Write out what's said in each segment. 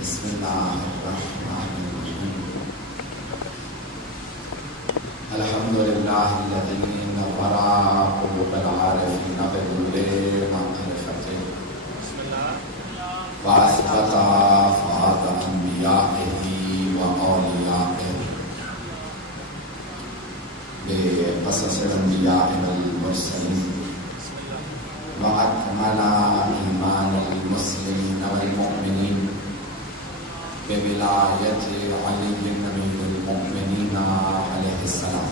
بسم اللہ الرحمن الرحیم الحمدللہ الذی نور قلوب العارفین بنور معرفتہ واسبغ فؤاد انبیائہ واولیائہ بقصص الانبیاء والمرسلین وأكمل إيمان المسلمين والمؤمنين بولاية علي أمير المؤمنين عليه السلام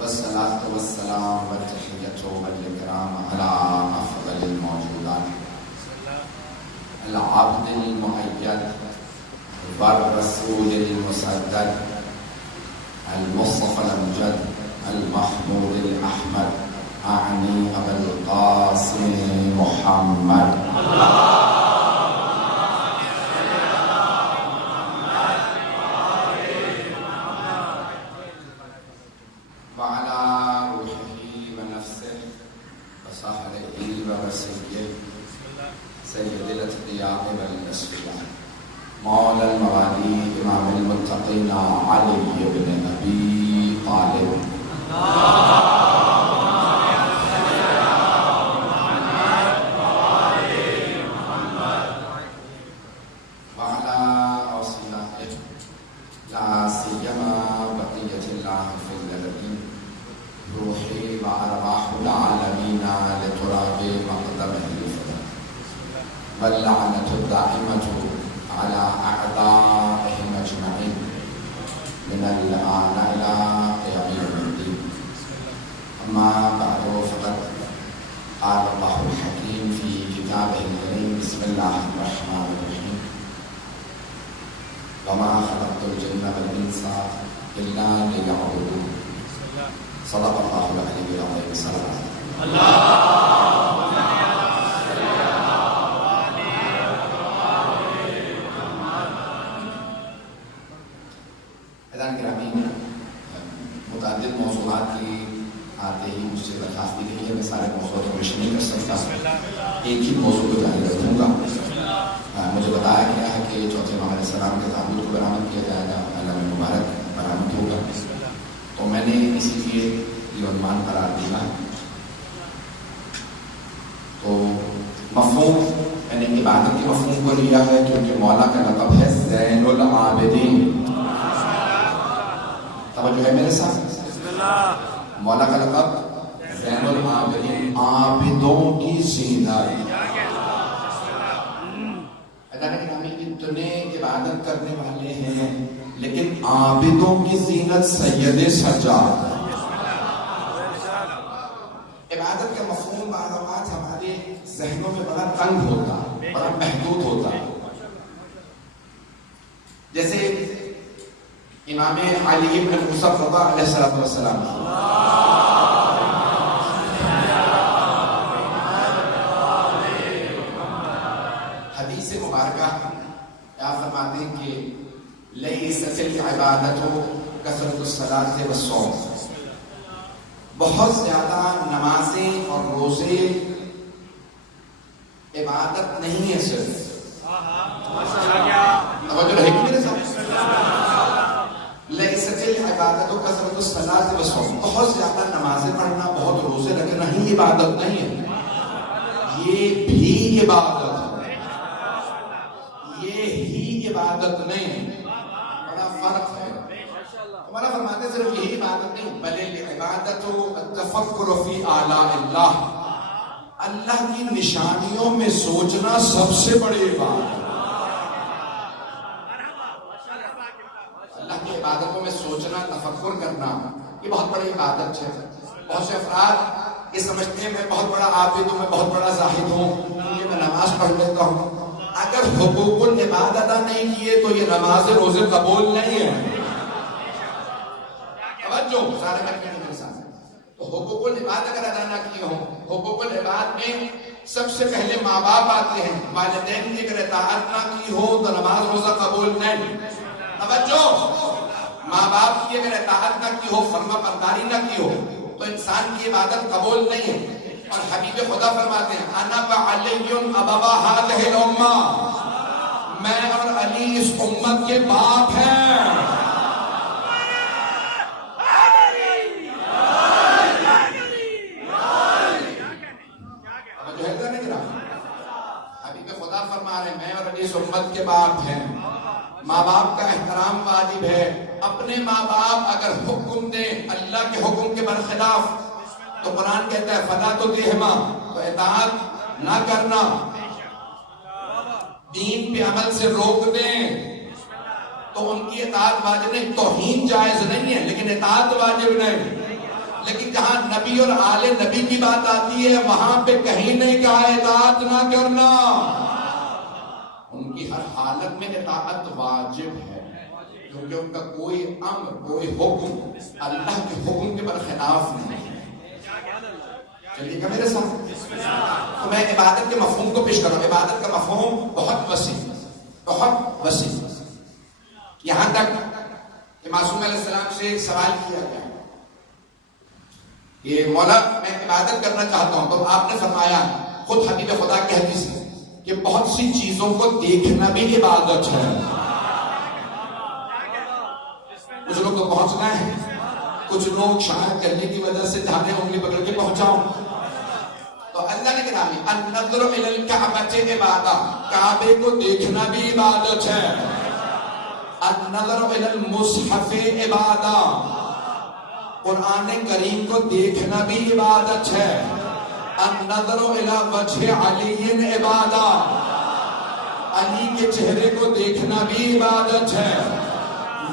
والصلاة والسلام والتحية والإكرام على أفضل الموجودات العبد المؤيد والرسول المسدد المصطفى الأمجد المحمود الأحمد أعني أبا القاسم محمد وعلى روحه ونفسه وصهره ووسيله سيد الأتقياء والأسفياء مولا الموالي امام المتقين علي بن ابي طالب وعلى اوصيائه لا سيما بقية الله في الذين روحي وارواح العالمين لتراب مقدمه الفضل واللعنة الدائمة على أعدائهم أجمعين من الآن إلى يوم الدين أما بعد فقد قال الله الحكيم في كتابه الكريم بسم الله الرحمن الرحيم وما خلقت الجن والإنس إلا ليعبدون صدق الله العلي العظيم صلى الله متعدد موضوعات کی آتے ہی مجھ سے درخواست دی گئی ہے، میں سارے موضوعات کو پیش نہیں کر سکتا، ایک ہی موضوع کو جاری رکھوں گا۔ مجھے بتایا گیا ہے کہ چوتھے امام علیہ السلام کے تعبیر کو برآمد کیا جائے گا، علم مبارک برآمد ہوگا، تو میں نے اسی لیے یہ عنوان قرار دیا۔ تو مفہوم میں نے عبادت کے مفہوم کو لیا ہے کیونکہ مولا کا لقب ہے زین العابدین۔ توجہ ہے میرے ساتھ؟ مولا کا لقب زین العابدین، عابدوں کی زینت۔ اتنے عبادت کرنے والے ہیں لیکن عابدوں کی زینت سید سجاد۔ عبادت کا مفہوم بعض اوقات ہمارے ذہنوں میں بڑا تنگ ہوتا، بڑا محدود ہوتا، جیسے امام علی بن مصطفیٰ علیہ السلام حدیث مبارکہ آپ فرماتے ہیں کہ لیست العبادۃ کثرۃ الصلاۃ والصوم، بہت زیادہ نمازیں اور روزے عبادت نہیں ہے، صرف توجہ رہے گی میرے ساتھ؟ لیست العبادۃ کثرۃ الصلاۃ والصوم، بہت زیادہ نمازیں پڑھنا، بہت روزے رکھنا ہی عبادت نہیں ہے، یہ بھی عبادت ہے، یہ ہی عبادت نہیں ہے، بڑا فرق ہے۔ ہمارا فرماتے صرف یہی عبادت نہیں بلکہ عبادت التفکر فی آلاء اللہ، اللہ کی نشانیوں میں سوچنا سب سے بڑی عبادت ہے۔ اللہ کی عبادتوں میں سوچنا، تفکر کرنا، یہ بہت بڑی عبادت ہے۔ بہت سے افراد یہ سمجھتے ہیں میں بہت بڑا عابد ہوں، میں بہت بڑا زاہد ہوں کیونکہ میں نماز پڑھ لیتا ہوں۔ اگر حقوق العباد ادا نہیں کیے تو یہ نماز روزے قبول نہیں ہے۔ توجہ سارے میرے ساتھ، تو حقوق العباد اگر ادا نہ کیے ہوں، حقوق العباد میں سب سے پہلے ماں باپ آتے ہیں، والدین کی اگر اطاعت نہ کی ہو تو نماز روزہ قبول نہیں۔ توجہ، ماں باپ کی اگر اطاعت نہ کی ہو، فرما برداری نہ کی ہو، تو انسان کی عبادت قبول نہیں ہے. اور حبیب خدا فرماتے ہیں انا وعلی ابوا هذه الامہ، میں اور علی اس امت کے باپ ہیں. حبیب خدا فرما رہے ہیں میں اور علی اس امت کے باپ ہیں. ماں باپ کا احترام واجب ہے. اپنے ماں باپ اگر حکم دیں اللہ کے حکم کے برخلاف تو قرآن کہتا ہے فلا تطیعهما، تو اطاعت نہ کرنا. دین پہ عمل سے روک دیں تو ان کی اطاعت واجب نہیں. توہین جائز نہیں ہے لیکن اطاعت واجب نہیں. لیکن جہاں نبی اور آل نبی کی بات آتی ہے وہاں پہ کہیں نہیں کہا اطاعت نہ کرنا. ان کی ہر حالت میں اطاعت واجب ہے کیونکہ ان کا کوئی امر کوئی حکم اللہ کے حکم کے برخلاف نہیں. چلیے گا میرے ساتھ. تو میں عبادت کے مفہوم کو پیش کروں. عبادت کا مفہوم بہت وسیع، بہت وسیع. یہاں تک کہ معصوم علیہ السلام سے ایک سوال کیا گیا کہ مولا میں عبادت کرنا چاہتا ہوں، تو آپ نے فرمایا خود حبیب خدا کی حدیث ہے کہ بہت سی چیزوں کو دیکھنا بھی عبادت ہے. کچھ لوگ تو پہنچنا ہے، کچھ لوگ شاید کرنے کی وجہ سے جانے انگلی پکڑ کے پہنچاؤں. تو اللہ نے کہا النظر الی الکعبۃ عبادت، کعبے کو دیکھنا بھی عبادت ہے. النظر الی المصحف عبادت، قرآن کریم کو دیکھنا بھی عبادت ہے. النظر الی وجہ علی عبادت، علی کے چہرے کو دیکھنا بھی عبادت ہے.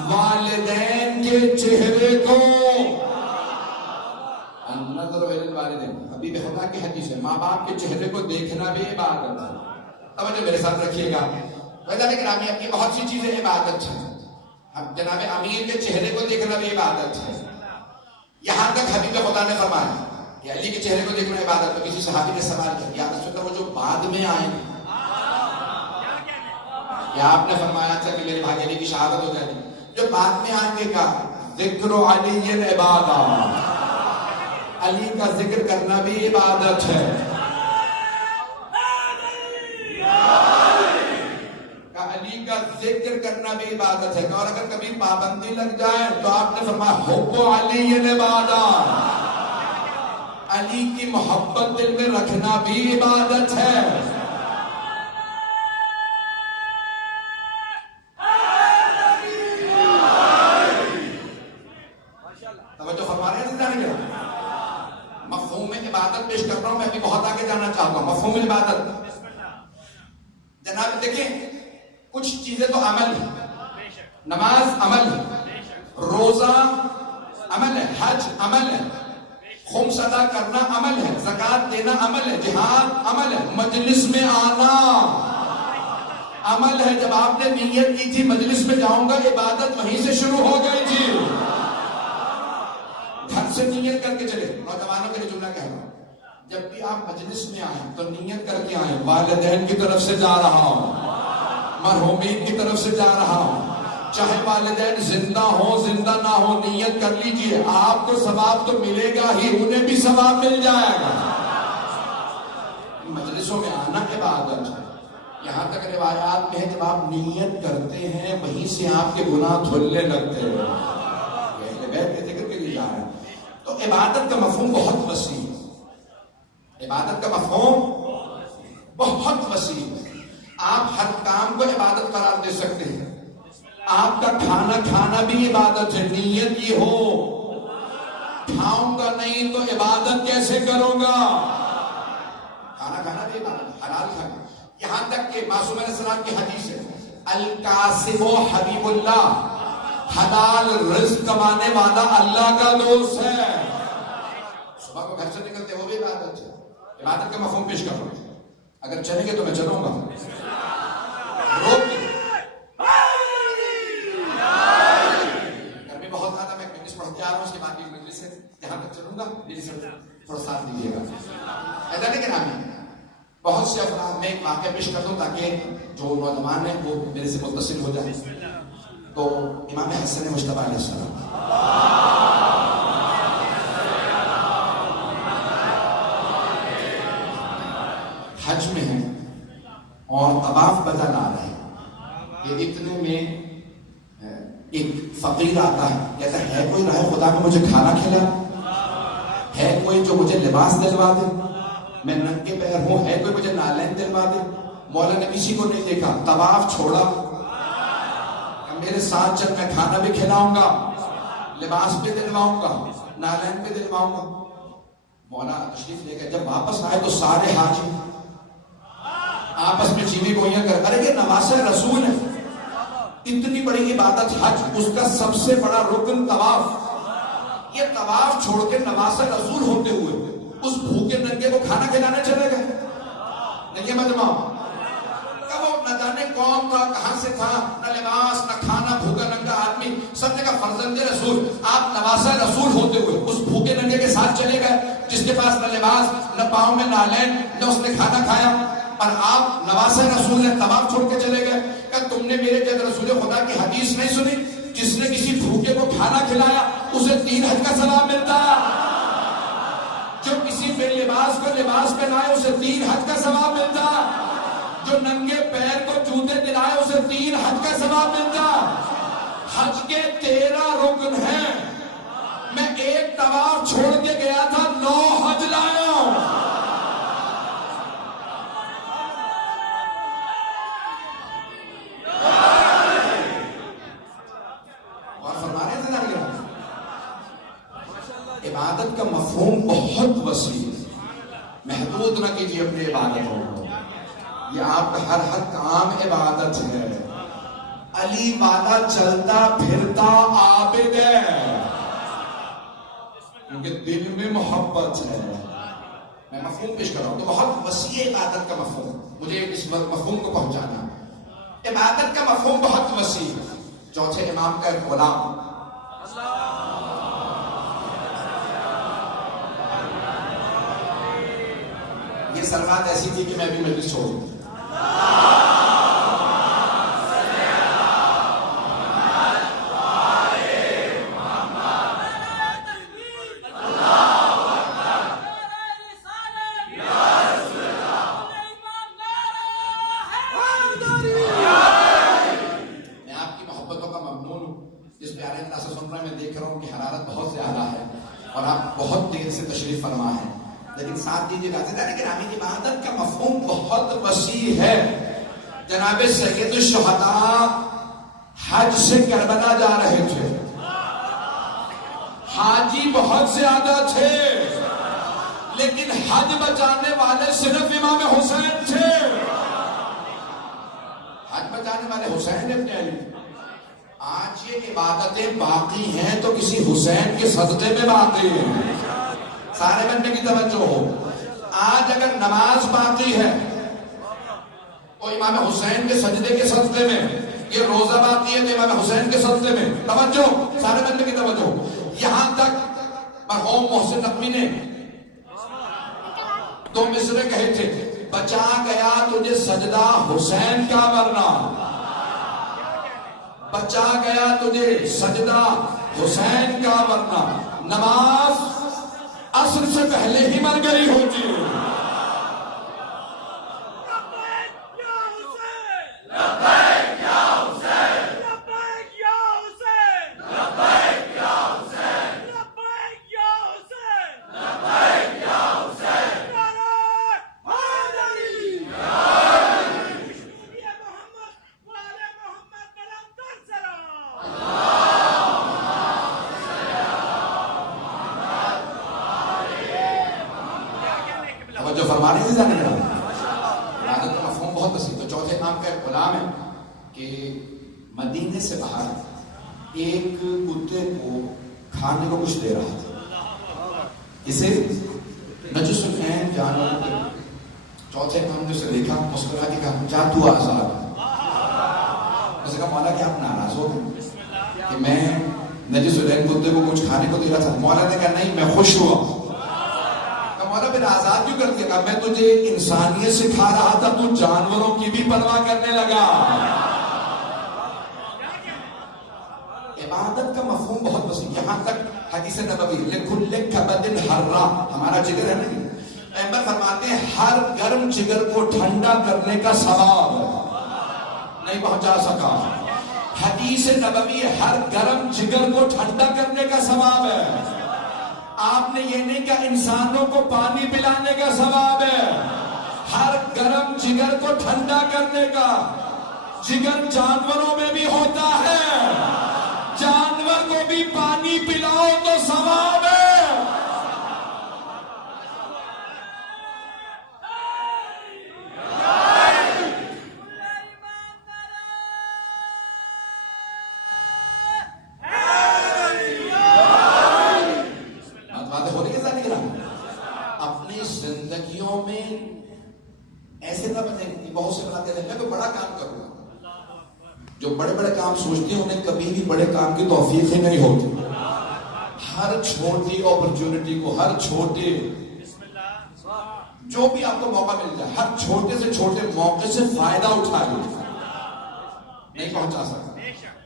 والدین کے چہرے کو، النظر الی الوالدین، حبیب خدا کی حدیث ہے ماں باپ کے چہرے کو دیکھنا بھی عبادت ہے. توجہ میرے ساتھ رکھیے گا. گرامی اپنی بہت سی چیزیں عبادت ہیں. جناب امیر کے چہرے کو دیکھنا بھی عبادت ہے. یہاں تک حبیب خدا نے فرمایا کہ علی کے چہرے کو دیکھنا عبادت. تو کسی صحابی نے سوال کیا یا رسول اللہ وہ جو بعد میں آئیں گے، یا آپ نے فرمایا تھا کہ میرے بھائی علی کی شہادت ہو جائے گی، جو بعد میں آئیں گے کا ذکر علی عبادت، علی کا ذکر کرنا بھی عبادت ہے. علی کا ذکر کرنا بھی عبادت ہے. اور اگر کبھی پابندی لگ جائے تو آپ نے فرمایا حب علی عبادت، علی کی محبت دل میں رکھنا بھی عبادت ہے. توجہ فرما رہے ہیں. مفہوم عبادت پیش کر رہا ہوں. میں ابھی بہت آگے جانا چاہتا ہوں. مفہوم عبادت جناب دیکھیں، کچھ چیزیں تو عمل ہے. نماز عمل ہے، روزہ عمل ہے، حج عمل ہے، خمس ادا کرنا عمل ہے، زکوٰۃ دینا عمل ہے، جہاد عمل ہے، مجلس میں آنا عمل ہے. جب آپ نے نیت کی تھی مجلس میں جاؤں گا، عبادت وہیں سے شروع ہو گئی تھی. گھر سے نیت کر کے چلے. نوجوانوں کے لیے جملہ کہہ رہا ہوں، جب بھی آپ مجلس میں آئیں تو نیت کر کے آئیں والدین کی طرف سے جا رہا ہوں، مرحومین کی طرف سے جا رہا ہوں. چاہے والدین زندہ ہو زندہ نہ ہو، نیت کر لیجئے. آپ کو ثواب تو ملے گا ہی، انہیں بھی ثواب مل جائے گا. مجلسوں میں آنا عبادت ہے. یہاں تک روایات میں ہے جب آپ نیت کرتے ہیں وہیں سے آپ کے گناہ دھلنے لگتے ہیں. اہل بیت کے ذکر کے لیے جا رہے ہیں. تو عبادت کا مفہوم بہت وسیع ہے. عبادت کا مفہوم بہت وسیع ہے. آپ ہر کام کو عبادت قرار دے سکتے ہیں. آپ کا کھانا کھانا بھی عبادت ہے. نیت یہ ہو کھاؤں گا نہیں تو عبادت کیسے کروں گا. کھانا کھانا بھی عبادت، حلال کھانا. یہاں تک کہ معصوم علیہ السلام کی حدیث ہے القاسم حبیب اللہ، حلال رزق کمانے والا اللہ کا دوست ہے. صبح کو گھر سے نکلتے وہ بھی عبادت ہے. عبادت کا مفہوم پیش کر رہا ہوں. اگر چلیں گے تو میں چلوں گا. گھر میں بہت زیادہ میں مجلس پڑھتے آ رہا ہوں، اس کے بعد بھی مجلس ہے جہاں تک چلوں گا. میری سب تھوڑا ساتھ دیجیے گا. ایسا نہیں کہ نام بہت سے افراد میں ایک واقعہ پیش کر دوں تاکہ جو نوجوان ہیں وہ میرے سے متصل ہو جائیں. تو امام حسن مجتبیٰ علیہ السلام حج میں ہیں اور طواف بدل آ رہے ہیں، یہ اتنے میں ایک فقیر آتا ہے، کہتا ہے کوئی راہ خدا میں مجھے کھانا کھلا، ہے کوئی جو مجھے لباس دلوا دے، میں ننگے پیر ہوں، ہے کوئی مجھے نالین دلوا دے؟ مولا نے کسی کو نہیں دیکھا، طواف چھوڑا، میرے ساتھ چل، میں کھانا بھی کھلاؤں گا، لباس بھی دلواؤں گا، نالین بھی دلواؤں گا۔ مولا تشریف لے گئے، جب واپس آئے تو سارے حاجی آپس میں چیوی گوئیاں کر، ارے یہ نواسہ رسول ہے، اتنی بڑی عبادت حج، اس کا سب سے بڑا رکن طواف، یہ طواف چھوڑ کے نواسہ رسول ہوتے ہوئے اس بھوکے ننگے کو کھانا کھلانے چلے گئے۔ نہیں مجمع کب وہ نہ جانے کون تھا، کہاں سے تھا، نہ لباس نہ کھانا، بھوکا ننگا آدمی، سب نے کہا فرزند رسول آپ نواسہ رسول ہوتے ہوئے اس بھوکے ننگے کے ساتھ چلے گئے جس کے پاس نہ لباس نہ پاؤں میں نالین نہ اس نے کھانا کھایا، اور آپ نواسہ رسول نے طواف چھوڑ کے چلے گئے۔ کہ تم نے میرے جد رسول خدا کی حدیث نہیں سنی، جس نے کسی بھوکے کو کھانا کھلایا اسے 3 حج کا ثواب ملتا، جو کسی بے لباس کو لباس پہنائے اسے 3 حج کا ثواب ملتا، جو ننگے پیر کو جوتے دلائے اسے 3 حج کا ثواب ملتا۔ حج کے 13 رکن ہیں، میں ایک طواف چھوڑ کے گیا تھا، 9 حج لایا ہوں۔ عبادت کا مفہوم بہت وسیع ہے، محدود نہ کیجیے اپنی عبادتوں کو، یہ آپ کا ہر کام عبادت ہے۔ علی والا چلتا پھرتا عابد ہے، کیونکہ دل میں محبت ہے۔ میں مفہوم پیش کر رہا ہوں تو بہت وسیع عبادت کا مفہوم، مجھے اس مفہوم کو پہنچانا، عبادت کا مفہوم بہت وسیع ہے۔ چوتھے امام کا ایک غلام، یہ سلوات ایسی تھی کہ میں بھی مجلس چھوڑ دوں۔ میں آپ کی محبتوں کا ممنون ہوں، جس پیارے انداز سے سن رہا ہے، میں دیکھ رہا ہوں کہ حرارت بہت زیادہ ہے اور آپ بہت دیر سے تشریف فرما ہے، لیکن ساتھ دیجیے گا کہ عبادت کا مفہوم بہت وسیع ہے۔ جناب سید الشہداء حج سے کربلا جا رہے تھے، حاجی بہت زیادہ تھے، لیکن حج بچانے والے صرف امام حسین تھے۔ حج بچانے والے حسین ابن علی۔ آج یہ عبادتیں باقی ہیں تو کسی حسین کے صدقے میں باقی ہیں، سارے بندے کی توجہ ہو۔ آج اگر نماز باقی ہے تو امام حسین کے سجدے کے صدقے میں، یہ روزہ باقی ہے تو امام حسین کے صدقے میں، توجہ، سارے بندے کی توجہ۔ یہاں تک مرحوم محسن نقوی نے 2 مصرے کہے تھے، بچا گیا تجھے سجدہ حسین کا ورنہ، بچا گیا تجھے سجدہ حسین کا ورنہ، نماز عصر سے پہلے ہی مر گئی ہوتی ہے۔ جو فرما رہے تھے عبادت کا مفہوم بہت وسیع۔ تو چوتھے امام کا ایک غلام ہے کہ مدینے سے باہر ایک کتے کو کھانے کو کچھ دے رہا تھا، اسے نجس العین جانور کے۔ چوتھے امام نے اسے دیکھا، مسکرا کے کہا جا تو آزاد۔ اسے کہا مولا کہ آپ ناراض ہو گئے کہ میں نجس العین کتے کو کچھ کھانے کو دے رہا تھا؟ مولا نے کہا نہیں، میں خوش ہوا۔ مولا پھر آزاد کیوں کر دیا؟ میں تجھے انسانیت سکھا رہا تھا، تو جانوروں کی بھی پرواہ کرنے لگا۔ عبادت کا مفہوم بہت وسیع، یہاں تک حدیث نبوی لکھل کبد حرہ، ہمارا جگر ہے نہیں، پیغمبر فرماتے ہیں ہر گرم جگر کو ٹھنڈا کرنے کا ثواب ہے. نہیں پہنچا سکا. حدیث نبوی ہر گرم جگر کو ٹھنڈا کرنے کا ثواب ہے. آپ نے یہ نہیں کہا انسانوں کو پانی پلانے کا ثواب ہے. ہر گرم جگر کو ٹھنڈا کرنے کا. جگر جانوروں میں بھی ہوتا ہے. جانور کو بھی پانی پلاؤ تو ثواب ہے. اپنی زندگیوں میں ایسے نہ بنے بہت سے بناتے ہیں میں تو بڑا کام کروں گا. جو بڑے بڑے کام سوچتے ہیں انہیں کبھی بھی بڑے کام کی توفیق ہی نہیں ہوتی. ہر چھوٹی اپرچونٹی کو, ہر چھوٹے جو بھی آپ کو موقع مل جائے, ہر چھوٹے سے چھوٹے موقع سے فائدہ اٹھائیے. نہیں پہنچا سکتا.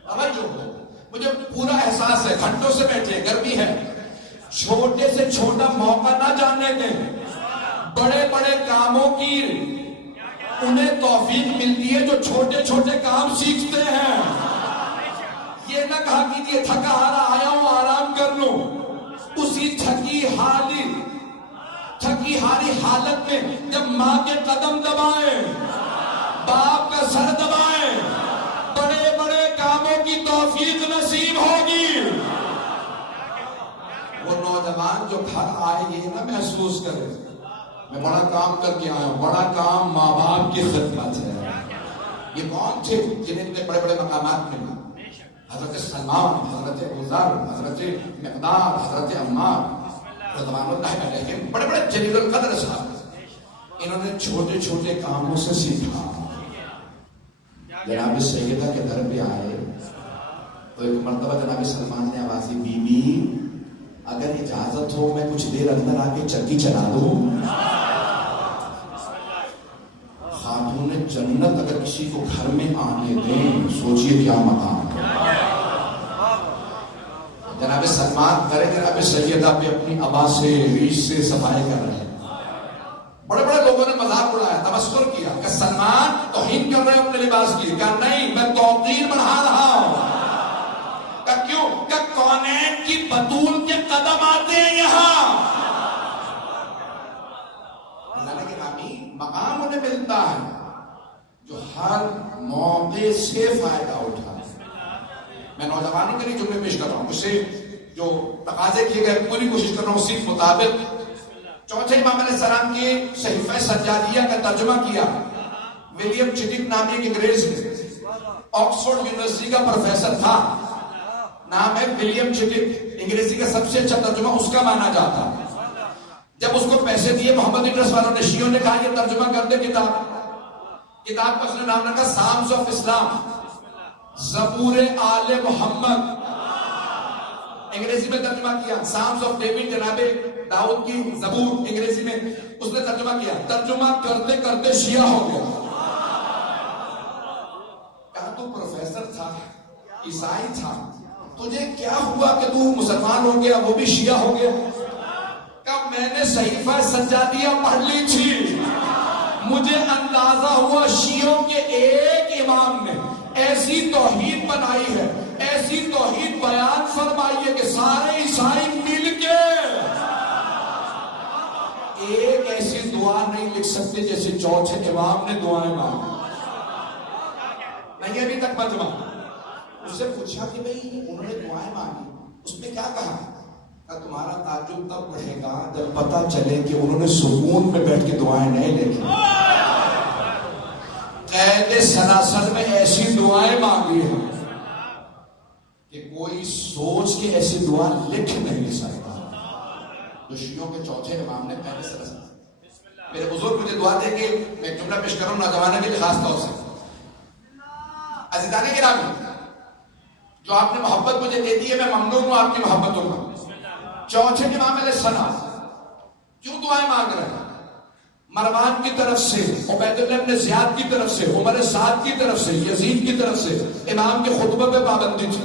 توجہ ہو, مجھے پورا احساس ہے, گھنٹوں سے بیٹھے, گرمی ہے, چھوٹے سے چھوٹا موقع نہ جانے دیں. بڑے بڑے کاموں کی انہیں توفیق ملتی ہے جو چھوٹے چھوٹے کام سیکھتے ہیں. یہ نہ کہا کیجیے تھکا ہارا آیا ہوں آرام کر لوں. اسی تھکی ہاری حالت میں جب ماں کے قدم دبائیں, باپ کا سر دبائیں, بڑے بڑے کاموں کی توفیق نصیب ہوگی. وہ نوجوان جو گھر آئے یہ نہ محسوس کرے میں بڑا کام کر کے آیا ہوں. بڑا کام ماں باپ کی خدمت ہے. یہ کون تھے جنہیں اتنے بڑے بڑے مقامات ملے؟ حضرت سلمان, حضرت ابوذر, حضرت مقدار, حضرت عمار رضوان اللہ علیہم, بڑے بڑے جلیل القدر صاحب. انہوں نے چھوٹے چھوٹے کاموں سے سیکھا. جناب سیدہ کے در پہ آئے تو ایک مرتبہ جناب سلمان نے آواز دی, بی بی اگر اجازت ہو میں کچھ دیر اندر آ کے چکی چلا دوں. خاتون جنت اگر کسی کو گھر میں آنے دیں سوچئے کیا مقام. جناب سلمان کرے جناب سیدہ پہ اپنی ابا سے ریش سے صفائی کر رہے ہیں. بڑے بڑے لوگوں نے مذاق اڑایا, تمسخر کیا کہ سلمان توہین کر رہے ہیں اپنے لباس کی. کہا نہیں, میں توقیر بڑھا رہا ہوں. کیوں کہ کونین کی بطول کے قدم آتے ہیں یہاں. اللہ کے نامی مقام انہیں ملتا ہے جو ہر موقع سے فائدہ اٹھا. میں نوجوانوں کے لیے جملے پیش کر رہا ہوں, اسے جو تقاضے کیے گئے پوری کوشش کر رہا ہوں اسی مطابق. چوتھے امام علیہ السلام کی صحیفہ سجادیہ کا ترجمہ کیا ولیم چٹک نامی ایک انگریز نے. آکسفورڈ یونیورسٹی کا پروفیسر تھا, نام ہے ولیم چٹک. انگریزی کا سب سے اچھا ترجمہ اس کا مانا جاتا. جب اس کو پیسے دیے محمد ادریس والوں نے, شیعوں نے کہا یہ ترجمہ کر دے کتاب. کتاب کا اس نے نام رکھا سامز آف اسلام, زبور آل محمد. انگریزی میں ترجمہ کیا سامز آف ڈیوڈ, جناب داؤد کی زبور. انگریزی میں اس نے ترجمہ کیا. ترجمہ کرتے کرتے شیعہ ہو گیا. کہا تو پروفیسر تھا, عیسائی تھا, تجھے کیا ہوا کہ تو مسلمان ہو گیا, وہ بھی شیعہ ہو گیا؟ کہ میں نے صحیفہ سجادیہ پڑھ لی تھی, مجھے اندازہ ہوا شیعوں کے ایک امام نے ایسی توحید بنائی ہے, ایسی توحید بیان فرمائی ہے کہ سارے عیسائی مل کے ایک ایسی دعا نہیں لکھ سکتے جیسے چوتھے امام نے دعائیں مانگی. نہیں ابھی تک مجمع. اس سے پوچھا کہ بھئی انہوں نے دعائیں مانگی, اس میں کیا کہا؟ کہ تمہارا تعجب تب بڑھے گا جب پتہ چلے کہ انہوں نے سکون میں بیٹھ کے دعائیں نہیں لکھی, قید سلاسل میں ایسی دعائیں مانگی ہیں کہ کوئی سوچ کے ایسی دعا لکھ نہیں سکتا. جو شیعوں کے چوتھے امام نے قید سلاسل. میرے بزرگ مجھے دعا دے کے میں ایک جملہ پیش کر رہا ہوں نوجوانوں کے لیے خاص طور سے. عزیزان گرامی, جو آپ نے محبت مجھے دے دی ہے میں ممنون ہوں آپ کی محبتوں کا. چوتھے امام علیہ السلام کیوں دعائیں مانگ رہے ہیں؟ مروان کی طرف سے, عبید اللہ بن زیاد کی طرف سے, عمر سعد کی طرف سے, یزید کی طرف سے امام کے خطبہ پہ پابندی تھی.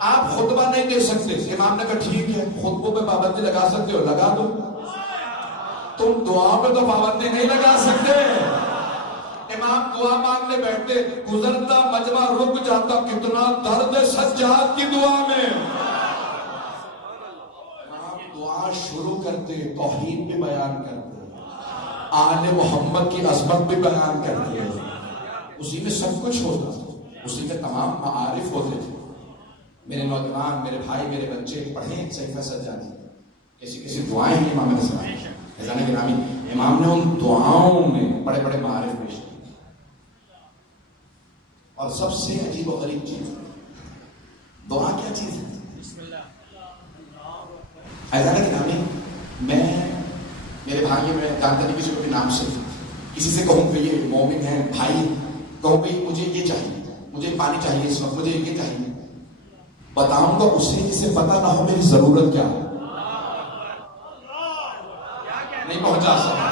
آپ خطبہ نہیں دے سکتے. امام نے کہا ٹھیک ہے خطبوں پہ پابندی لگا سکتے ہو لگا دو. تم دعا میں تو پابندی نہیں لگا سکتے. امام دعا مانگنے بیٹھتے, گزرتا مجمع رک جاتا, کتنا درد سجاد کی دعا میں. امام دعا شروع کرتے, توحید بھی بیان کرتے, آل محمد کی عظمت بھی بیان کرتے, اسی میں سب کچھ ہوتا تھا, اسی میں تمام معارف ہوتے تھے. میرے نوجوان, میرے بھائی, میرے بچے پڑھیں صحیفہ سجادی, کیسی کیسی دعائیں ہیں امام نے سنائی. خزانہ گرامی, امام نے ان دعاؤں میں بڑے بڑے معارف پیش کیے. اور سب سے عجیب و غریب چیز, دعا کیا چیز ہے؟ خزانہ گرامی, میں میرے بھائی, میں جانتا نہیں کسی کو بھی نام سے, کسی سے کہوں کہ یہ مومن ہے بھائی, کہوں کہ مجھے یہ چاہیے, مجھے پانی چاہیے اس وقت, مجھے یہ چاہیے, بتاؤں گا اسے جسے پتا نہ ہو میری ضرورت کیا ہے. نہیں پہنچا سکتا.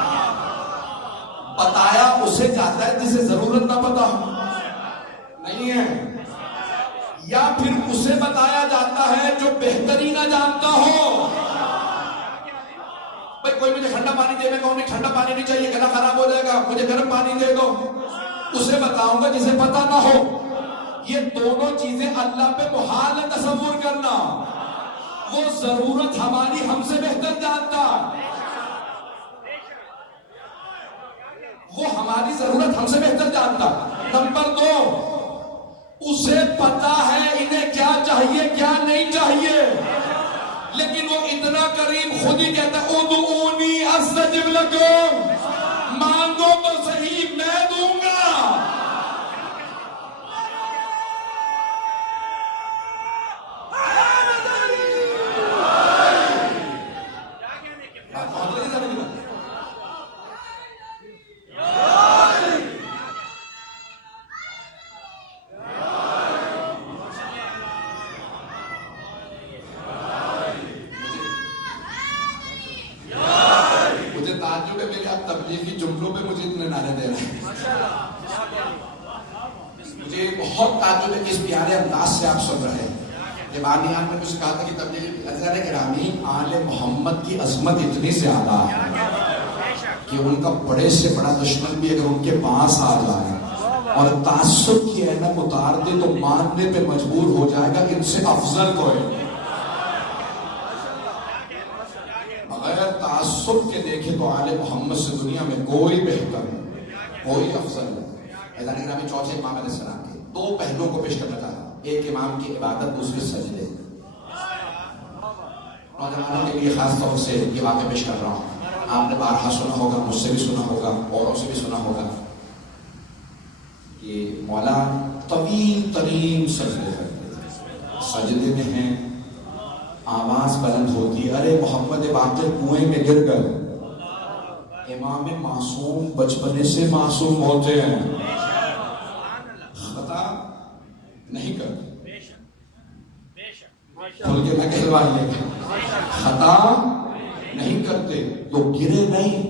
بتایا اسے جاتا ہے جسے ضرورت نہ پتا ہو, نہیں ہے. یا پھر اسے بتایا جاتا ہے جو بہتری نہ جانتا ہو. بھائی کوئی مجھے ٹھنڈا پانی دے, میں کہوں نہیں ٹھنڈا پانی نہیں چاہیے, گلا خراب ہو جائے گا, مجھے گرم پانی دے دو. اسے بتاؤں گا جسے پتا نہ ہو. یہ دونوں چیزیں اللہ پہ محال ہے تصور کرنا. وہ ضرورت ہماری ہم سے بہتر جانتا, وہ ہماری ضرورت ہم سے بہتر جانتا. نمبر 2, اسے پتا ہے انہیں کیا چاہیے کیا نہیں چاہیے, لیکن وہ اتنا کریم خود ہی کہتا ہے ادعونی استجب لکم, مانگو تو صحیح میں دوں گا. تبلیغی جملوں پہ مجھے اتنے نعرے دے رہے ہیں, مجھے بہت تعجب ہے کہ اس پیارے انداز سے آپ سن رہے ہیں. جب آنیان نے مجھ سے کہا تھا کہ تبلیغی حضرت گرامی آل محمد کی عظمت اتنی زیادہ کہ ان کا بڑے سے بڑا دشمن بھی اگر ان کے پاس آ جائے اور تعصب کی اینک اتار دے تو ماننے پہ مجبور ہو جائے گا ان سے افضل کوئی. بغیر تعصب کے دیکھے تو آل محمد سے دنیا میں کوئی بہتر ہے, کوئی افضل ہے. حضرت گرامی چوتھے امام علیہ السلام کے 2 پہلوؤں کو پیش کرنا چاہتا ہوں. ایک امام کی عبادت, دوسرے سجدے. نوجوانوں کے لیے خاص طور سے یہ واقعہ پیش کر رہا ہوں. آپ نے بارہا سنا ہوگا, مجھ سے بھی سنا ہوگا, اوروں سے بھی سنا ہوگا کہ مولا طویل ترین سجدے کرتے تھے. سجدے میں ہیں, آواز بلند ہوتی ہے, ارے محمد باقر کنویں میں گر گئے. امام معصوم بچپنے سے معصوم ہوتے ہیں, خطا نہیں کرتے. کھل کے نہ کہلوائیے, خطا نہیں کرتے تو گرے نہیں,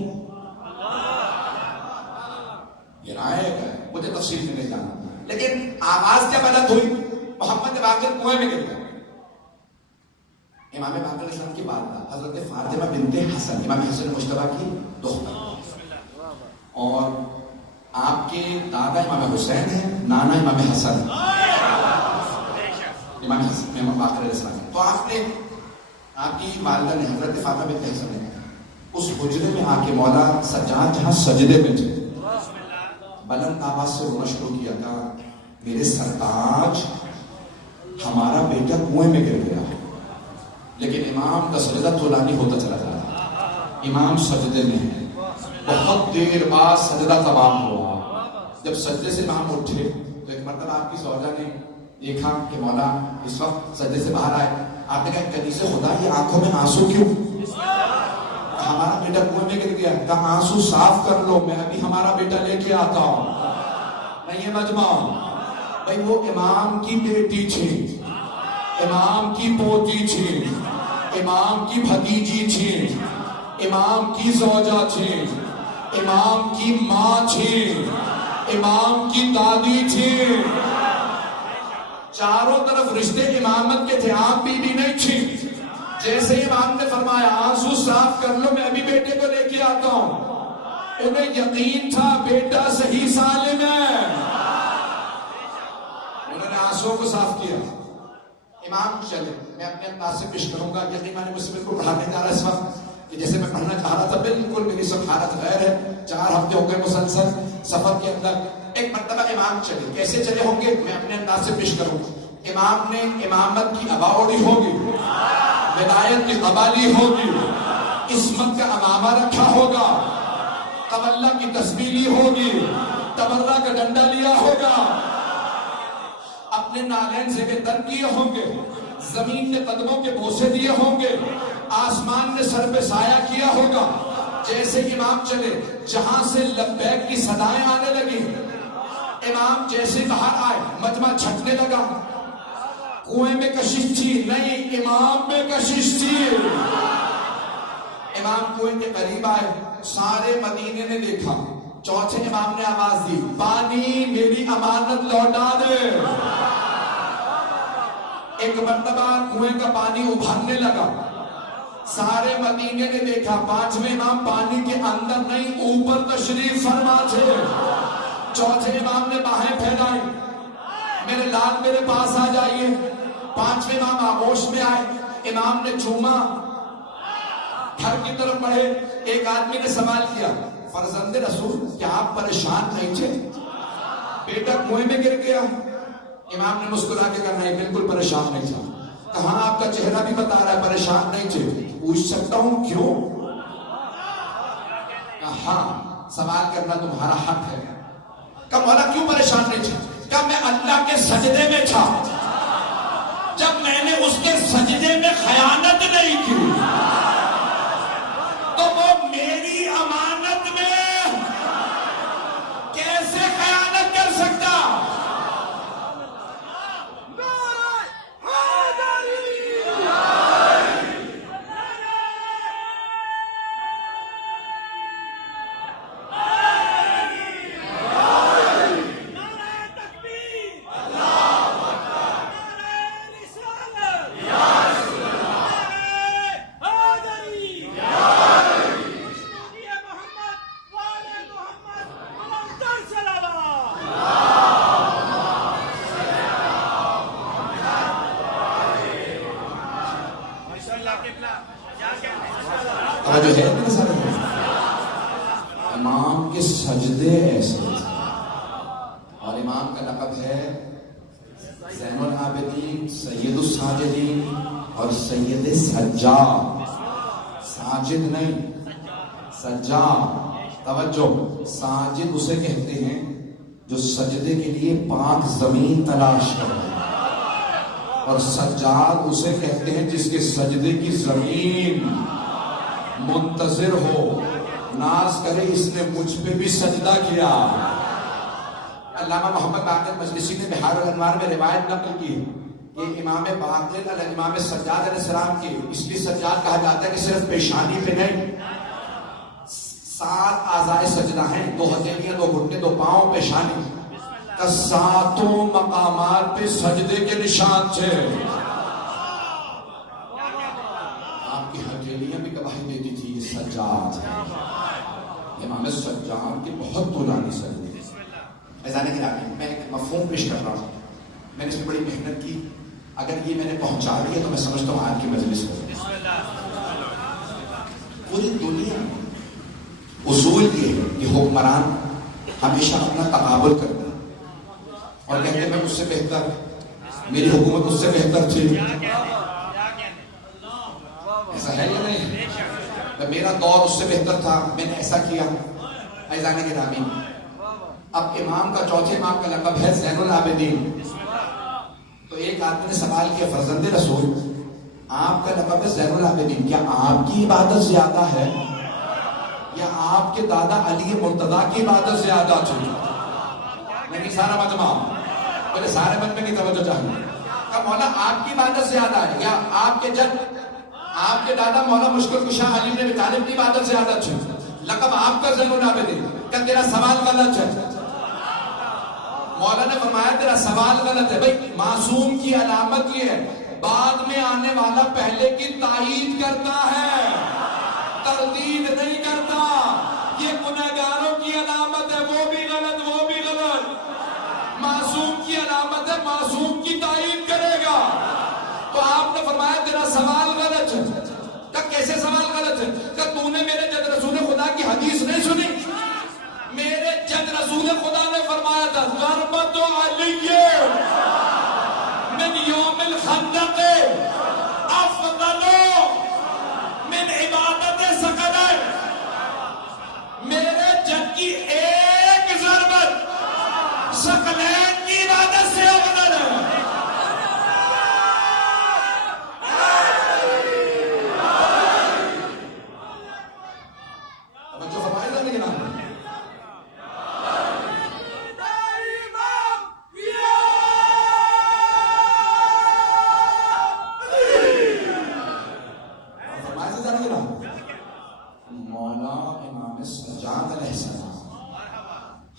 گرائے گئے. مجھے تفصیل میں نہیں جانا, لیکن آواز کیا بلند ہوئی, محمد باقر کنویں میں گر گئے. امام باقر علیہ السلام کی والدہ حضرت فاطمہ بنت حسن, امام حسن مجتبیٰ کی دختر, اور آپ کے دادا امام حسین ہیں, نانا امام حسن, امام باقر علیہ السلام. تو آپ کی والدہ نے حضرت فاطمہ بنت حسن نے اس حجرے میں آ کے مولا سجاد جہاں سجدے میں تھے بلند آواز سے رونا شروع کیا تھا, میرے سرتاج ہمارا بیٹا کنویں میں گر گیا. لیکن امام کا سجدہ طولانی ہوتا چلا جا رہا. امام سجدے میں ہیں, بہت دیر بعد سجدہ تمام ہوا. جب سجدے سے امام اٹھے تو ایک مرتبہ آپ کی زوجہ نے دیکھا کہ مولا اس وقت سجدے سے باہر آئے. آپ نے کہا کنیز خدا یہ آنکھوں میں آنسو کیوں؟ ہمارا بیٹا کنویں میں گر گیا. کہا آنسو صاف کر لو, میں ابھی ہمارا بیٹا لے کے آتا ہوں. نہیں ہے مجمع بھائی, وہ امام کی بیٹی تھی, امام کی پوتی تھی, امام کی بھتیجی تھی, امام کی زوجہ تھی, امام کی ماں تھی, امام کی دادی تھی. چاروں طرف رشتے امامت کے تھے. آپ بی بی نہیں تھی, جیسے امام نے فرمایا آنسو صاف کر لو میں ابھی بیٹے کو لے کے آتا ہوں، انہیں یقین تھا بیٹا صحیح سالم ہے، انہوں نے آنسو کو صاف کیا۔ امام چلے، میں اپنے انداز سے پیش کروں گا، یقین میں نے مجھ سے بالکل پڑھانے جا رہا اس وقت کہ جیسے میں پڑھنا چاہ رہا تھا بالکل میری سب حالت غیر ہے، 4 ہفتے ہو گئے مسلسل سفر کے اندر۔ ایک مرتبہ امام چلے، کیسے چلے ہوں گے میں اپنے انداز سے پیش کروں گا۔ امام نے امامت کی عبا اوڑھی ہوگی، ولایت کی قبالی ہوگی، عصمت کا امامہ رکھا ہوگا، تولہ کی تسبیح لی ہوگی، تبرہ کا ڈنڈا لیا ہوگا، اپنے نالین سے تن کیے ہوں گے، زمین نے قدموں کے بوسے دیے ہوں گے، آسمان نے سر پہ سایہ کیا ہوگا۔ جیسے امام چلے جہاں سے لبیک کی صدائیں آنے لگی، امام جیسے باہر آئے مجمع چھٹنے لگا۔ کنویں میں کشش تھی نہیں، امام میں کشش تھی۔ امام کنویں کے قریب آئے، سارے مدینے نے دیکھا، چوتھے امام نے آواز دی پانی میری امانت لوٹا دے۔ ایک مرتبہ کنویں کا پانی ابھرنے لگا، سارے مدینے نے دیکھا، پانچویں امام پانی کے اندر نہیں اوپر تشریف فرما تھے۔ چوتھے امام نے باہیں پھیلائی، میرے لال میرے پاس آ جائیے۔ پانچویں امام آغوش میں آئے، امام نے چوما، گھر کی طرف بڑھے۔ ایک آدمی نے سوال کیا فرزند رسول کیا آپ پریشان نہیں تھے؟ بیٹا کنویں میں گر گیا۔ امام نے مسکرا کے کہا نہیں بالکل پریشان نہیں تھا۔ کہاں آپ کا چہرہ بھی بتا رہا ہے پریشان نہیں تھے، پوچھ سکتا ہوں کیوں؟ ہاں سوال کرنا تمہارا حق ہے۔ کہا مولا کیوں پریشان نہیں تھے؟ کہا میں اللہ کے سجدے میں تھا، جب میں نے اس کے سجدے میں خیانت نہیں کی تو وہ میری امانت میں کیسے خیانت کر سکتا؟ جو ہے امام کے سجدے ایسے تھے، اور امام کا لقب ہے زین العابدین، سید الساجدین اور سید سجاد۔ ساجد نہیں سجاد۔ توجہ، ساجد اسے کہتے ہیں جو سجدے کے لیے پاک زمین تلاش کرے، اور سجاد اسے کہتے ہیں جس کے سجدے کی زمین منتظر ہو، ناز کرے اس نے مجھ پہ بھی سجدہ کیا۔ علامہ محمد باقر مجلسی نے بحار الانوار میں روایت نقل کی کہ امام باقر امام سجاد علیہ السلام کی، اس لیے سجاد کہا جاتا ہے کہ صرف پیشانی پہ نہیں، 7 اعضائے سجدہ ہیں، 2 ہتھیلیاں، 2 گھٹنے، 2 پاؤں، پیشانی کا 7 مقامات پہ سجدے کے نشان تھے۔ آپ کی ہتھیلیاں بھی گواہی دیتی تھی یہ سجاد ہے۔ امام سجاد کے بہت طولانی سجدے۔ ایزان گرامی، میں ایک مفہوم پیش کر رہا ہوں، میں نے اس میں بڑی محنت کی، اگر یہ میں نے پہنچا دی ہے تو میں سمجھتا ہوں آج کی مجلس کو پوری دنیا اصول یہ ہے کہ حکمران ہمیشہ اپنا تقابل کرتا ہے اور کہتے ہیں میں اس سے بہتر، میری حکومت اس سے بہتر تھی۔ ایسا ہے یا نہیں؟ میرا دور اس سے بہتر تھا، میں نے ایسا کیا۔ ایزان گرامی، اب امام کا، چوتھے امام کا لقب ہے زین العابدین۔ تو ایک آدمی نے سوال کیا فرزند رسول آپ کا لقب ہے زین العابدین، کیا آپ کی عبادت زیادہ ہے یا آپ کے دادا علی مرتضیٰ کی عبادت زیادہ تھی؟ نہیں سارا مجمع بولے سارے مجمع کی توجہ چاہیے۔ کہا مولا آپ کی عبادت زیادہ ہے یا آپ کے جد آپ کے دادا مولا مشکل کشا علی بن ابی طالب کی عبادت زیادہ تھی؟ لقب آپ کا زین العابدین۔ کہ تیرا سوال غلط ہے۔ مولا نے فرمایا تیرا سوال غلط ہے، بھئی معصوم کی علامت یہ ہے بعد میں آنے والا پہلے کی تائید کرتا ہے، تردید نہیں کرتا۔ یہ گنہگاروں کی علامت ہے، وہ بھی غلط وہ بھی غلط۔ معصوم کی علامت ہے، معصوم کی تائید کرے گا۔ تو آپ نے فرمایا تیرا سوال غلط ہے۔ کہ کیسے سوال غلط ہے؟ کہ تو نے میرے جد رسول خدا کی حدیث نہیں سنی؟ میرے جد رسول خدا نے فرمایا تھا ضربت علی من یوم الخندق افضل من عبادت ثقلین۔ میرے جد کی ایک ضربت ثقلین کی عبادت سے افضل ہے۔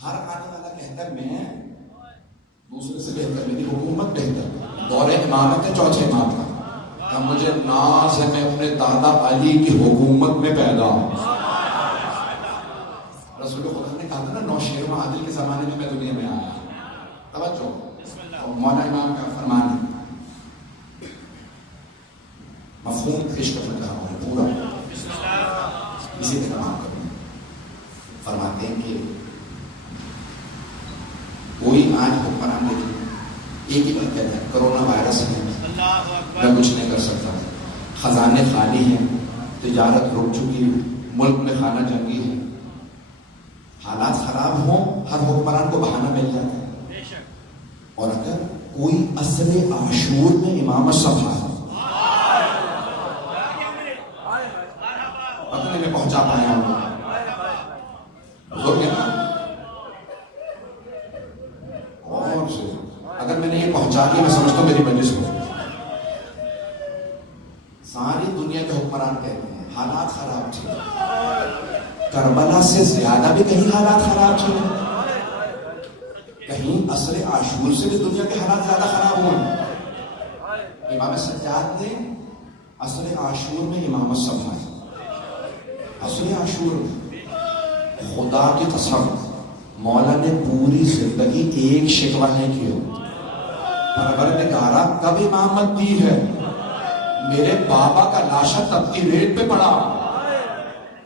ہر آنے والا کہتا ہے میں دوسرے سے بہتر، میری حکومت بہتر، دور امامت ہے چوتھے امام کا، مجھے ناز ہے میں اپنے دادا علی کی حکومت میں پیدا ہوں۔ رسول خدا نے کہا تھا نا نوشہر و عادل کے زمانے میں دنیا میں آیا۔ توجہ، مولانا امام کا فرمان ہے، مفہوم پیش کر رہا ہوں پورا، اسی طرح تمام کروں۔ فرماتے ہیں کہ کوئی آج حکمران دیکھیں، ایک ہی بات کہتا ہے کرونا وائرس ہے، میں کچھ نہیں کر سکتا، خزانے خالی ہیں، تجارت رک چکی ہے، ملک میں خانہ جنگی ہے، حالات خراب ہوں ہر حکمران کو بہانہ مل جاتا ہے۔ اور اگر کوئی عصر عاشور میں امامت سنبھالا، پتہ نہیں میں پہنچا پایا ہوں اگر میں نے یہ پہنچا دیا، میں سمجھتا ہوں میری مجلس ہو۔ ساری دنیا کے حکمران کہتے ہیں حالات خراب تھے، کربلا سے زیادہ بھی کہیں حالات خراب تھے، کہیں عصر عاشور سے بھی دنیا کے حالات زیادہ خراب ہوئے۔ امام سجاد نے عصر عاشور میں امامت سنبھالی۔ عصر عاشور خدا کی قسم مولا نے پوری زندگی ایک شکوہ نہیں کیا، پروردگارہ کب امامت دی ہے؟ میرے بابا کا لاشا تب کی ریت پہ پڑا،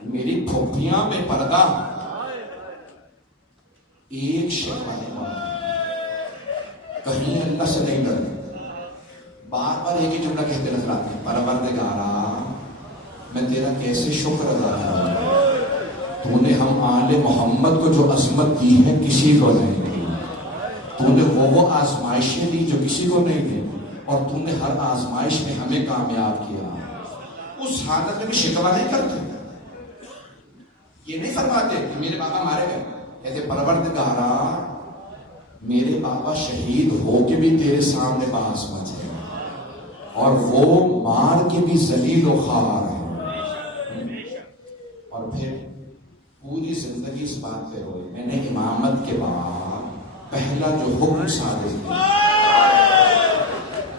میری پھوپھیاں بے پردہ، ایک شکوہ نہیں مانا، کہیں اللہ سے نہیں ڈرے، بار بار ایک ہی جملہ کہتے نظر آتے ہیں، پروردگارہ میں تیرا کیسے شکر ادا کروں، تو نے ہم آل محمد کو جو عظمت دی ہے کسی کو نہیں دی، تو نے وہ آزمائشیں دی جو کسی کو نہیں دی، اور تو نے ہر آزمائش میں ہمیں کامیاب کیا۔ اس حالت میں بھی شکوہ نہیں کرتے، یہ نہیں فرماتے کہ میرے بابا مارے گئے، کہتے پروردگارہ میرے بابا شہید ہو کے بھی تیرے سامنے بعظمت ہے، اور وہ مار کے بھی ذلیل و خوار ہے۔ اور پھر پوری زندگی اس بات پہ ہوئی، میں نے امامت کے بعد پہلا جو حکم صادر کیا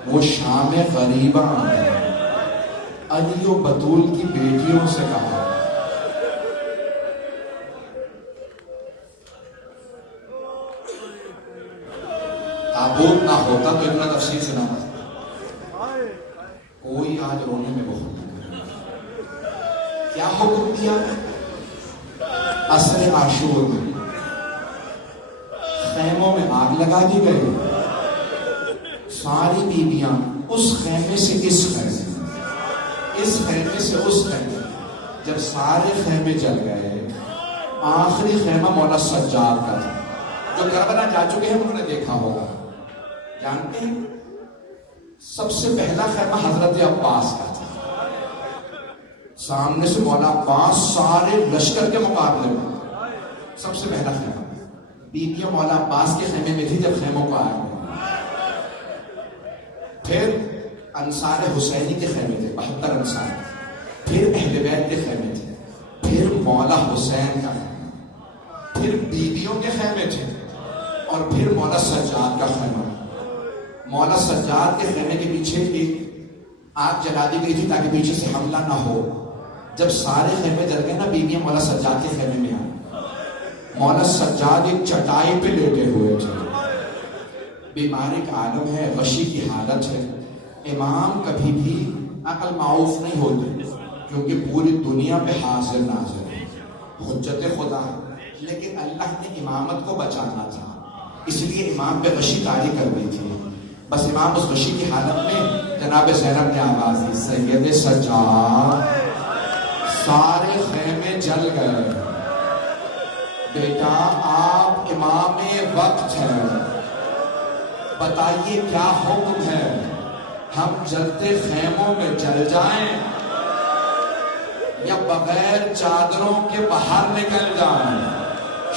وہ شام غریبہ میں علی و بطول کی بیٹیوں سے کہا، تابوت نہ ہوتا تو اتنا تفصیل سے نہ ہوتا، کوئی آج رونے میں بہت کیا حکم دیا؟ عصر عاشور میں خیموں میں آگ لگا دی گئی، ساری بیویاں اس خیمے سے اس خیمے، اس خیمے سے اس خیمے، جب سارے خیمے جل گئے، آخری خیمہ مولا سجاد کا تھا، جو کربلا جا چکے ہیں انہوں نے دیکھا ہوگا، جانتے ہیں سب سے پہلا خیمہ حضرت عباس کا تھا، سامنے سے مولا عباس سارے لشکر کے مقابلے میں سب سے پہلا خیمہ، بیویاں مولا عباس کے خیمے میں تھی جب خیموں کو آئے، پھر انصار حسینی کے خیمے تھے 72 انصار، پھر اہل بیت کے خیمے تھے، پھر مولا حسین کا خیمہ، پھر بیویوں کے خیمے تھے، اور پھر مولا سجاد کا خیمہ۔ مولا سجاد کے خیمے کے پیچھے ایک آگ جلا دی گئی تھی تاکہ پیچھے سے حملہ نہ ہو. جب سارے خیمے جل گئے نا، بیویاں مولا سجاد کے خیمے میں آئیں. مولا سجاد ایک چٹائی پہ لیٹے ہوئے تھے. بیماری کا عالم ہے، غشی کی حالت ہے. امام کبھی بھی عقل معاف نہیں ہوتے کیونکہ پوری دنیا پہ حاضر ناظر ہے، حجت خدا ہے. لیکن اللہ نے امامت کو بچانا تھا، اس لیے امام پہ غشی طاری کر دی تھی. بس امام اس غشی کی حالت میں جناب زینب نے آواز دی، سید سجاد. سارے خیمے جل گئے. بیٹا آپ امام وقت ہیں، بتائیے کیا حکم ہے؟ ہم جلتے خیموں میں جل جائیں یا بغیر چادروں کے باہر نکل جائیں؟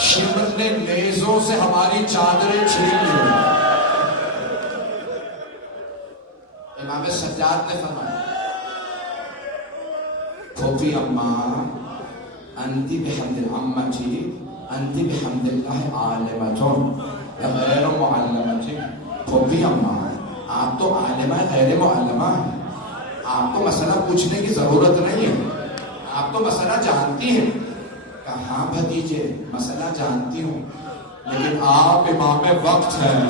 شمر نے نیزوں سے ہماری چادریں چھین لی. امام سجاد نے فرمایا، پھوپھی اماں، انتی بحمد امتی انتی بحمد اللہ عالمتون غیر معلمتی. پھوپھی اماں، آپ تو عالمہ غیر معلمہ ہیں، آپ کو مسئلہ پوچھنے کی ضرورت نہیں ہے، آپ تو مسئلہ جانتی ہیں. کہا ہاں بھتیجے مسئلہ جانتی ہوں، لیکن آپ امام وقت ہیں،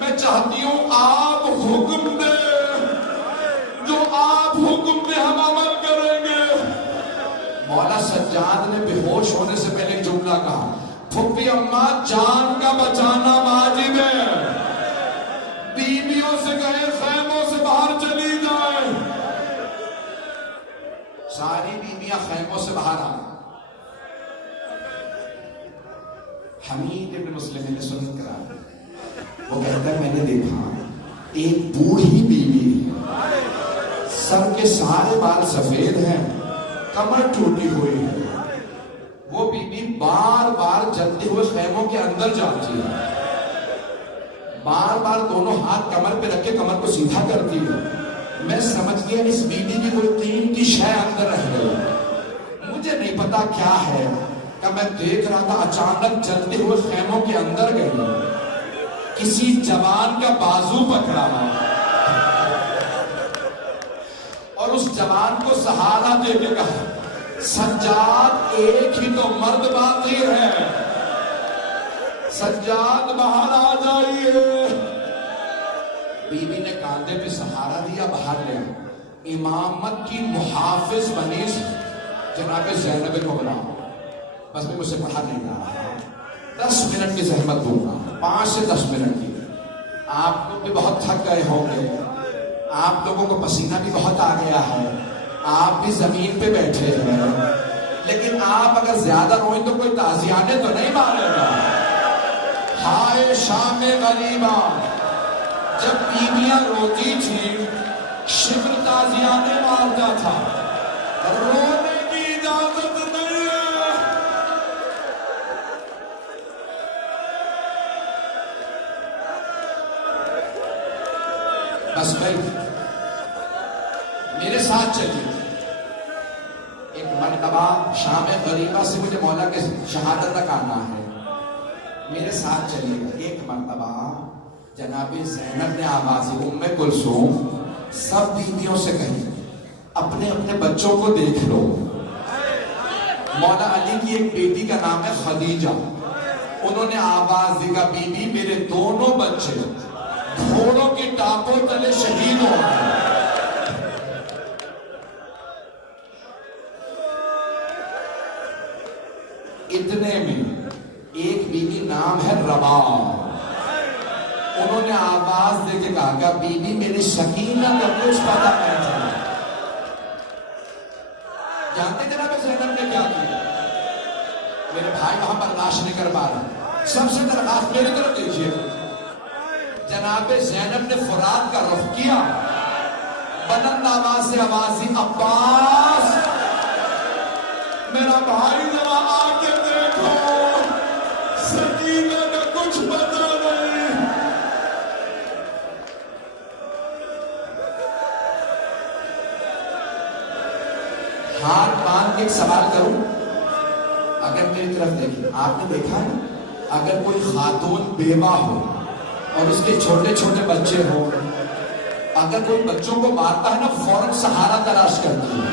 میں چاہتی ہوں آپ حکم دیں، جو آپ حکم دیں ہم عمل کریں گے. مولا سجاد نے بے ہوش ہونے سے پہلے ایک جملہ کہا، پھوپھی اماں جان کا بچانا واجب ہے، بیویوں سے کہیں خیموں سے باہر چلی جائیں. ساری بیویاں خیموں سے باہر آئیں. حمید ابن مسلم نے سنت کرا، وہ کہتا ہے میں نے دیکھا ایک بوڑھی بیوی ہے، سر کے سارے بال سفید ہیں، کمر ٹوٹی ہوئی ہے. وہ بیوی بار بار جلتے ہوئے خیموں کے اندر جاتی ہے، بار بار دونوں ہاتھ کمر پہ رکھ کے کمر کو سیدھا کرتی ہے. میں سمجھ گیا اس بیوی کی کوئی قیمتی شے اندر رہ گئی، مجھے نہیں پتا کیا ہے. کہ میں دیکھ رہا تھا اچانک جلتے ہوئے خیموں کے اندر گئی، کسی جوان کا بازو پکڑا اور اس جوان کو سہارا دے کے کہا، سجاد ایک ہی تو مرد باقی ہے، سجاد باہر آ جائیے. بیوی نے کاندھے پہ سہارا دیا، باہر لے. امامت کی محافظ بنی جناب زینب کو بنا، بس میں مجھ سے پڑھا نہیں رہا، 10 منٹ کی زحمت دوں گا، 5 سے 10 منٹ کی. آپ لوگ بھی بہت تھک گئے ہوں گے، آپ لوگوں کو پسینہ بھی بہت آ گیا ہے، آپ بھی زمین پہ بیٹھے ہیں، لیکن آپ اگر زیادہ روئیں تو کوئی تازیانے تو نہیں مارے گا. ہائے شام غریبہ، جب بیویاں روتی تھی شبر تازیانے مارتا تھا، رونے کی اجازت نہیں ہے. بس بھائی میرے ساتھ چلیے. ایک مرتبہ شام غریبہ سے مجھے مولا کے شہادت تک آنا ہے، میرے ساتھ چلیے گا. ایک مرتبہ جناب زینب نے آواز دی، ام کلثوم سب بیویوں سے کہیں اپنے اپنے بچوں کو دیکھ لو. مولا علی کی ایک بیٹی کا نام ہے خدیجہ، انہوں نے آواز دی، بی بی میرے دونوں بچے گھوڑوں کی ٹانگوں تلے شہید ہو گئے. اتنے میں ایک بیوی نام ہے رباب، انہوں نے آواز دے کے کہا کہ بی بی میری سکینہ کا کچھ پتا نہیں تھا. جانتے جناب زینب نے کیا کیا؟ میرے بھائی وہاں برداشت نہیں کر پا رہا، سب سے درخواست میری طرف دیکھیے. جناب زینب نے فرات کا رخ کیا، بلند آواز سے آواز دی، عباس میرا بھائی ذرا آ کے دیکھو، سکینہ کا کچھ پتا نہیں. ہاتھ باندھ کے ایک سوال کروں، اگر میری طرف دیکھیں، آپ نے دیکھا ہے اگر کوئی خاتون بیوہ ہو اور اس کے چھوٹے چھوٹے بچے ہوں، اگر کوئی بچوں کو مارتا ہے نا فوراً سہارا تلاش کرتی ہے.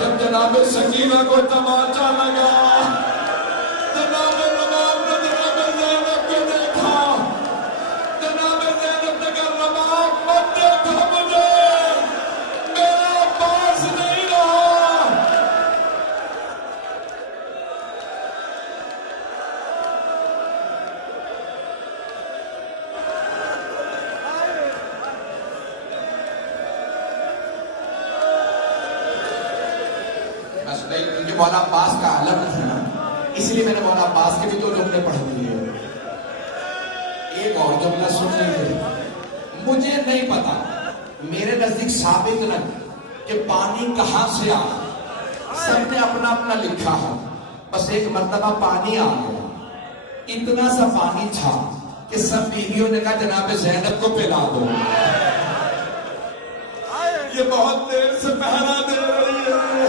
جب جناب سکینہ کو تماچا لگا، جناب رباب نے جناب زینب کو دیکھا، جناب زینب نے کہا رباب مت دیکھو مجھے، میرا پاس نہیں رہا. کیونکہ مولا عباس کا علم ہے نا، اس لیے میں نے مولا عباس کے بھی دو جملے پڑھ دیے. ایک اور جملہ سن لیجیے. مجھے نہیں پتا، میرے نزدیک ثابت نہیں کہ پانی کہاں سے آ، سب نے اپنا اپنا لکھا ہے. بس ایک مرتبہ پانی آ گیا، اتنا سا پانی تھا کہ سب بیویوں نے کہا جناب زینب کو پلا دو، یہ بہت دیر سے پہرا دے رہی ہے.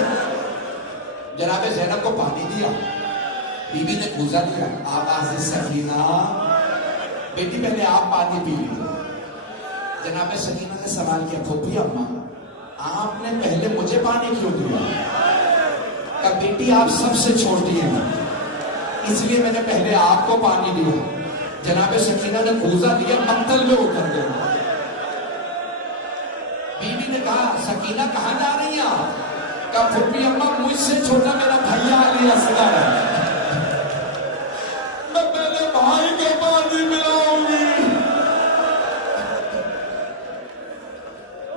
جناب زینب کو پانی دیا، بیوی نے کوزہ لیا. آواز سکینہ، بیٹی پہلے آپ پانی پی لیجیے. جناب سکینہ نے سوال کیا پھوپھی اماں آپ نے پہلے مجھے پانی کیوں دیا؟ کہا بیٹی آپ سب سے چھوٹی ہیں اس لیے میں نے پہلے آپ کو پانی دیا. جناب سکینہ نے کوزہ لیا، مقتل میں اتر گئے. بیوی نے کہا سکینہ کہاں جا رہی ہیں آپ؟ کہا پھوپھی اماں مجھ سے چھوٹا میرا بھیا علی اصغر ہے، میں پہلے بھائی کو پانی پلاؤں گی.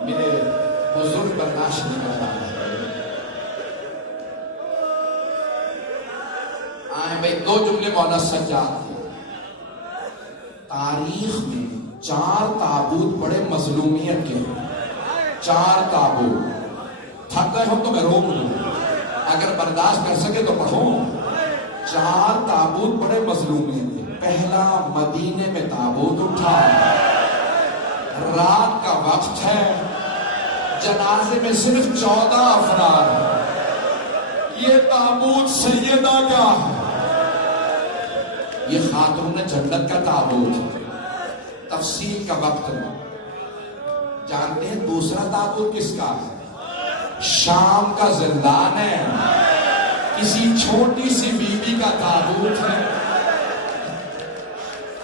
میرے بزرگ برداشت نہیں کر رہا ہے. آئے بھائی دو جملے مولا سجاد کے. تاریخ میں 4 تابوت بڑے مظلومیت کے ہیں. 4 تابوت. تھک گئے ہو تو میں روک لوں، اگر برداشت کر سکے تو پڑھو. 4 تابوت بڑے مظلومیت کے. پہلا مدینے میں تابوت اٹھا، رات کا وقت ہے، جنازے میں صرف 14 افراد. یہ تابوت سیدہ کا ہے، یہ خاتون جنت کا تابوت. تفصیل کا وقت جانتے ہیں دوسرا تابوت کس کا ہے؟ شام کا زندان ہے، کسی چھوٹی سی بیوی کا تابوت ہے.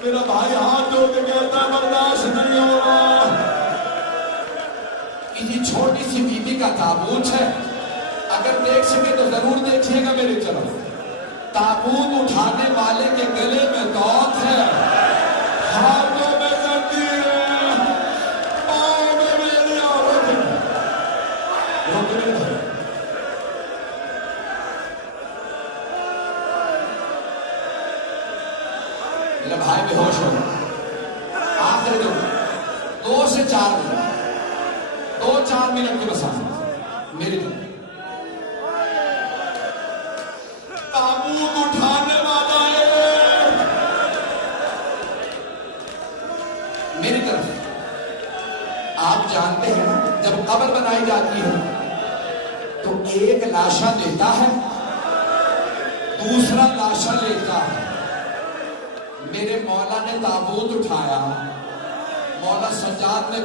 میرا بھائی ہاتھ جوڑ کے کہتا ہے برداشت نہیں ہو رہا. کسی چھوٹی سی بیوی کا تابوت ہے. اگر دیکھ سکے تو ضرور دیکھیے گا میری طرف. تابوت اٹھانے والے کے گلے میں دوت ہے، ہاتھوں میں زنجیر ہے، پاؤں میں بیڑیاں. میرا بھائی بے ہوش ہو. آخر جو 2 سے 4 منٹ، 2-4 منٹ کے مسافت میری طرف. تابوت اٹھانے والا ہے میری طرف. آپ جانتے ہیں جب قبر بنائی جاتی ہے تو ایک لاشا دیتا ہے، دوسرا لاشا لیتا ہے. میرے مولا نے تابوت اٹھایا، مولا سجاد نے